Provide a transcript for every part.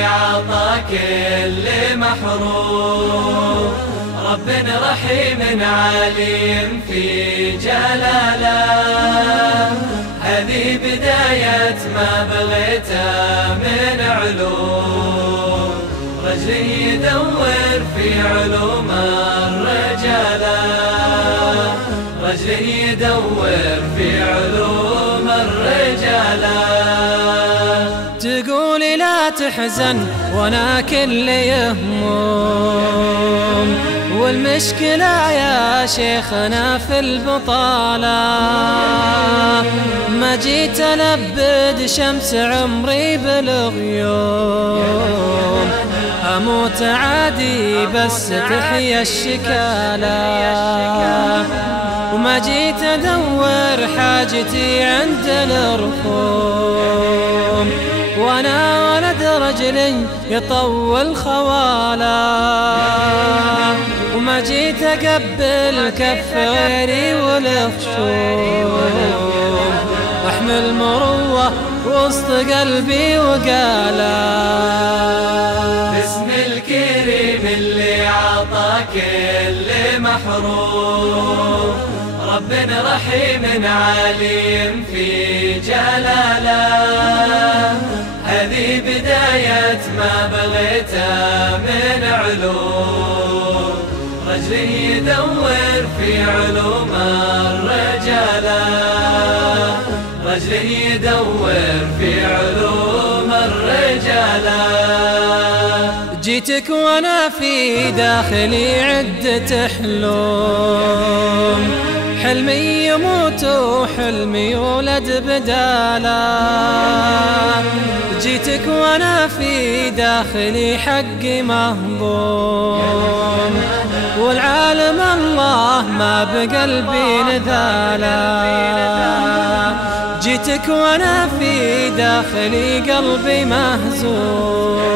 اللي عطى كل محروم، رب رحيم عليم في جلاله. هذه بداية ما بغيته من علوم، رجلي يدور في علوم الرجالة، رجلي يدور في علوم الرجالة. تقولي لا تحزن وانا كل يهموم، والمشكلة يا شيخنا في البطالة. ما جيت ألبد شمس عمري بالغيوم، أموت عادي بس تحيا الشكالة. وما جيت أدور حاجتي عند الرخوم، وانا ولد رجلي يطول خواله. وما جيت اقبل كف غيري والخشوم، احمل مروه وسط قلبي وقاله. باسم الكريم اللي عطى كل محروم، رب رحيم عليم في جلاله. هذه بداية ما بغيته من علوم، رجلي يدور في علوم الرجالة، رجلي يدور في علوم الرجالة. جيتك وانا في داخلي عدة حلوم، حلمي يموت وحلمي يولد بداله. جيتك وانا في داخلي حقي مهضوم، والعالم الله ما بقلبي نذاله. جيتك وانا في داخلي قلبي مهزوم،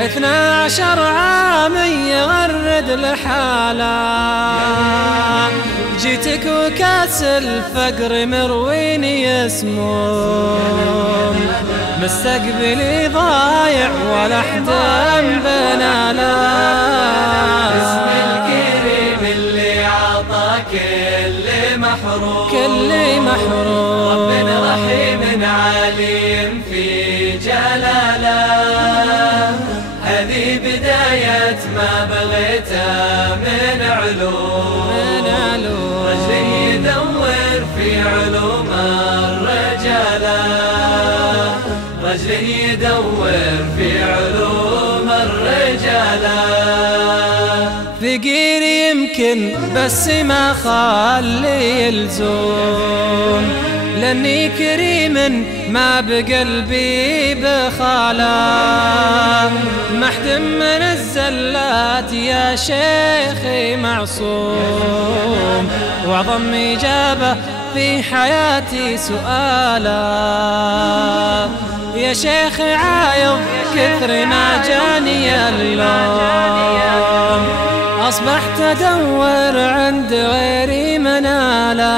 12 عام يغرد لحاله. جيتك وكاس الفقر مرويني يسموم، مستقبلي ضايع ولا احتم بناله. باسم الكريم اللي عطى كل محروم، رب رحيم عليم في جلاله. هذه بداية ما بغيته من علوم، رجلي يدور في علوم الرجالة، رجلي يدور في علوم الرجالة. فقير يمكن بس ما خلي يلزوم، لاني كريم ما بقلبي بخاله. محتم من الزلات يا شيخي معصوم، واعظم إجابة في حياتي سؤاله. يا شيخ عايض كثر ما جاني اللوم، أصبحت أدور عند غيري مناله.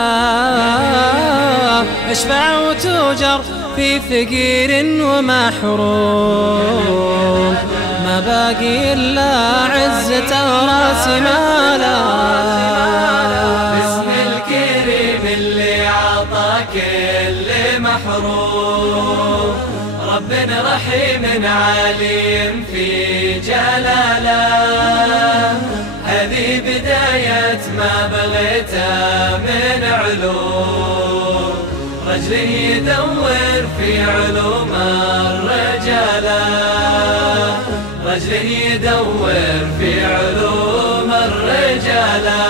اشفع وتوجر في فقير ومحروم، ما باقي إلا عزة راس ماله. باسم الكريم اللي عطى كل محروم، رب رحيم عليم في جلاله. هذه بداية ما بغيته من علوم، رجلي يدور في علوم الرجالة، رجلي يدور في علوم الرجالة.